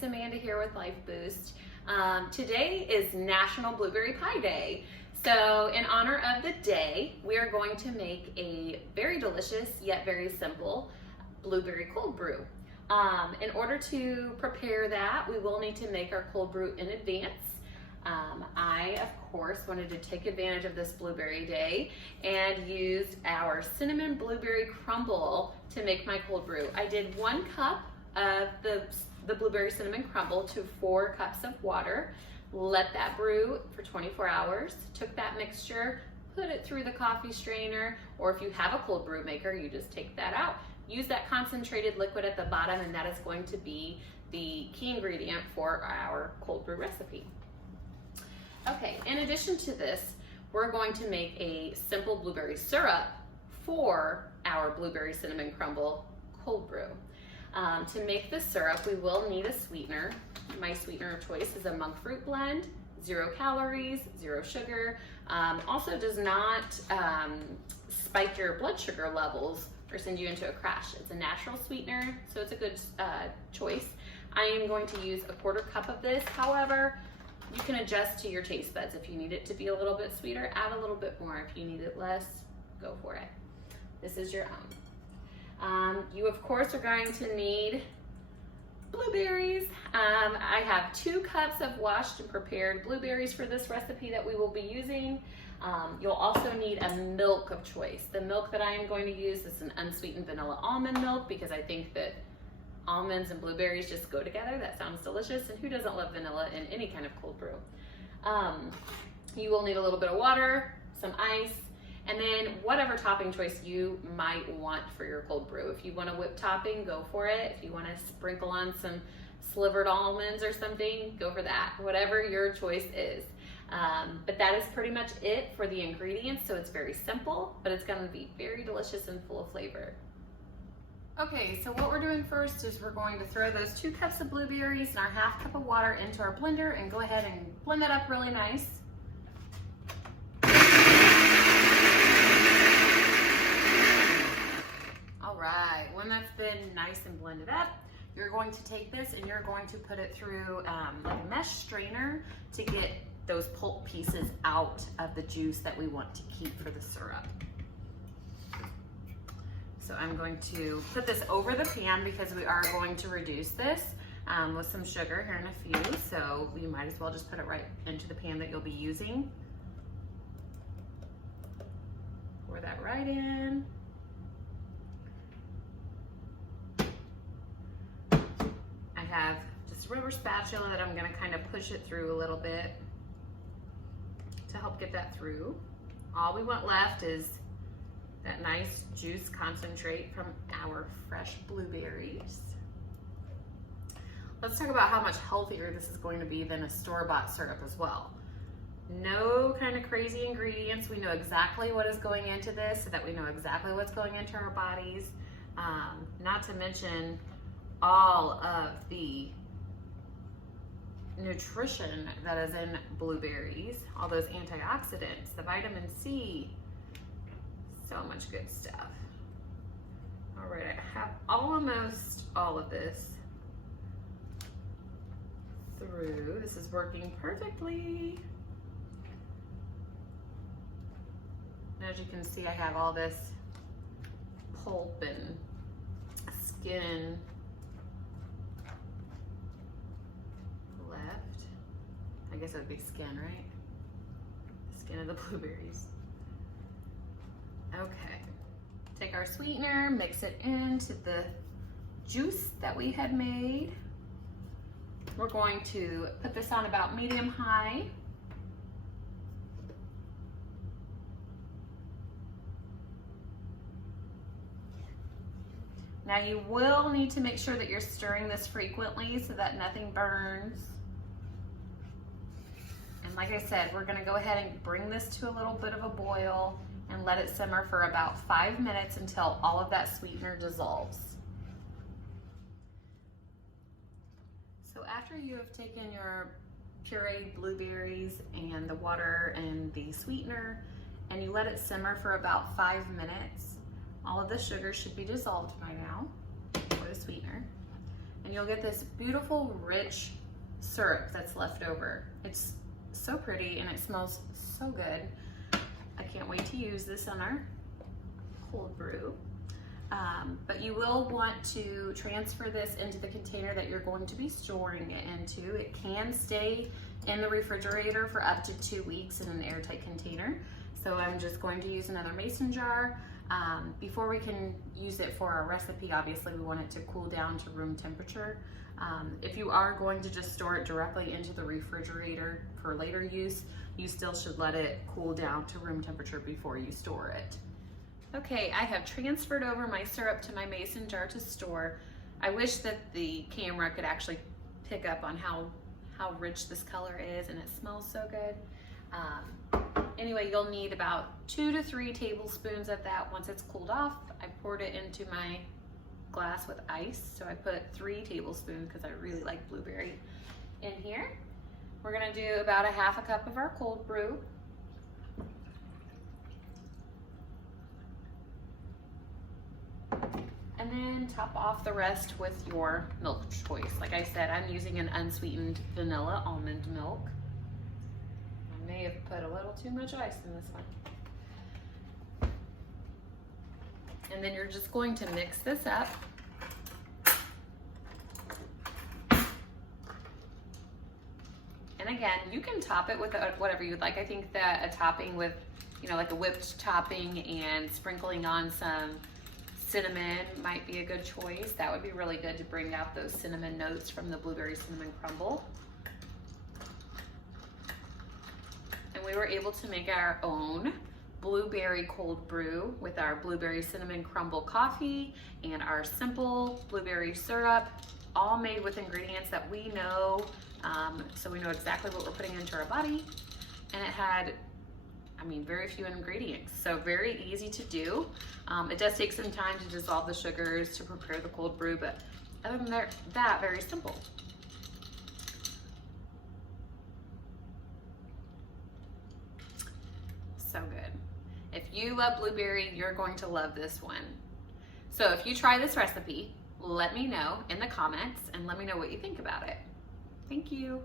it's Amanda here with LifeBoost. Today is National Blueberry Pie Day. So in honor of the day, we are going to make a very delicious yet very simple blueberry cold brew. In order to prepare that, we will need to make our cold brew in advance. I, of course, wanted to take advantage of this blueberry day and used our cinnamon blueberry crumble to make my cold brew. I did 1 cup of the blueberry cinnamon crumble to 4 cups of water. Let that brew for 24 hours. Took that mixture, put it through the coffee strainer, or if you have a cold brew maker, you just take that out. Use that concentrated liquid at the bottom, and that is going to be the key ingredient for our cold brew recipe. Okay, in addition to this, we're going to make a simple blueberry syrup for our blueberry cinnamon crumble cold brew. To make the syrup, we will need a sweetener. My sweetener of choice is a monk fruit blend, 0 calories, 0 sugar. Also does not spike your blood sugar levels or send you into a crash. It's a natural sweetener, so it's a good choice. I am going to use a 1/4 cup of this. However, you can adjust to your taste buds. If you need it to be a little bit sweeter, add a little bit more. If you need it less, go for it. This is your own. You, of course, are going to need blueberries. I have 2 cups of washed and prepared blueberries for this recipe that we will be using. You'll also need a milk of choice. The milk that I am going to use is an unsweetened vanilla almond milk because I think that almonds and blueberries just go together. That sounds delicious, and who doesn't love vanilla in any kind of cold brew? You will need a little bit of water, some ice, and then whatever topping choice you might want for your cold brew. If you want a whipped topping, go for it. If you want to sprinkle on some slivered almonds or something, go for that. Whatever your choice is. But that is pretty much it for the ingredients. So it's very simple, but it's going to be very delicious and full of flavor. Okay, so what we're doing first is we're going to throw those 2 cups of blueberries and our 1/2 cup of water into our blender and go ahead and blend that up really nice. All right, when that's been nice and blended up, you're going to take this and you're going to put it through like a mesh strainer to get those pulp pieces out of the juice that we want to keep for the syrup. So I'm going to put this over the pan because we are going to reduce this with some sugar here in a few. So you might as well just put it right into the pan that you'll be using. Pour that right in. I have just a rubber spatula that I'm gonna kind of push it through a little bit to help get that through. All we want left is that nice juice concentrate from our fresh blueberries. Let's talk about how much healthier this is going to be than a store-bought syrup as well. No kind of crazy ingredients. We know exactly what is going into this so that we know exactly what's going into our bodies. Not to mention all of the nutrition that is in blueberries, all those antioxidants, the vitamin C, so much good stuff. All right, I have almost all of this through. This is working perfectly. And as you can see, I have all this pulp and skin left. I guess it would be skin, right? The skin of the blueberries. Okay, take our sweetener, mix it into the juice that we had made. We're going to put this on about medium-high. Now you will need to make sure that you're stirring this frequently so that nothing burns. And like I said, we're gonna go ahead and bring this to a little bit of a boil and let it simmer for about 5 minutes until all of that sweetener dissolves. So after you have taken your pureed blueberries and the water and the sweetener and you let it simmer for about 5 minutes, all of the sugar should be dissolved by now, or the sweetener. and you'll get this beautiful, rich syrup that's left over. It's so pretty and it smells so good. I can't wait to use this on our cold brew. But you will want to transfer this into the container that you're going to be storing it into. It can stay in the refrigerator for up to 2 weeks in an airtight container. So I'm just going to use another mason jar. Before we can use it for our recipe, obviously we want it to cool down to room temperature. If you are going to just store it directly into the refrigerator for later use, you still should let it cool down to room temperature before you store it. Okay, I have transferred over my syrup to my mason jar to store. I wish that the camera could actually pick up on how rich this color is, and it smells so good. Anyway, you'll need about 2 to 3 tablespoons of that. Once it's cooled off, I poured it into my glass with ice. So I put 3 tablespoons because I really like blueberry in here. We're gonna do about a half a cup of our cold brew. And then top off the rest with your milk choice. Like I said, I'm using an unsweetened vanilla almond milk. I may have put a little too much ice in this one. And then you're just going to mix this up. And again, you can top it with whatever you'd like. I think that a topping with, like a whipped topping and sprinkling on some cinnamon might be a good choice. That would be really good to bring out those cinnamon notes from the blueberry cinnamon crumble. And we were able to make our own blueberry cold brew with our blueberry cinnamon crumble coffee and our simple blueberry syrup, all made with ingredients that we know, so we know exactly what we're putting into our body. And it had, very few ingredients, so very easy to do. It does take some time to dissolve the sugars to prepare the cold brew, but other than that, very simple. So good. If you love blueberry, you're going to love this one. So if you try this recipe, let me know in the comments and let me know what you think about it. Thank you.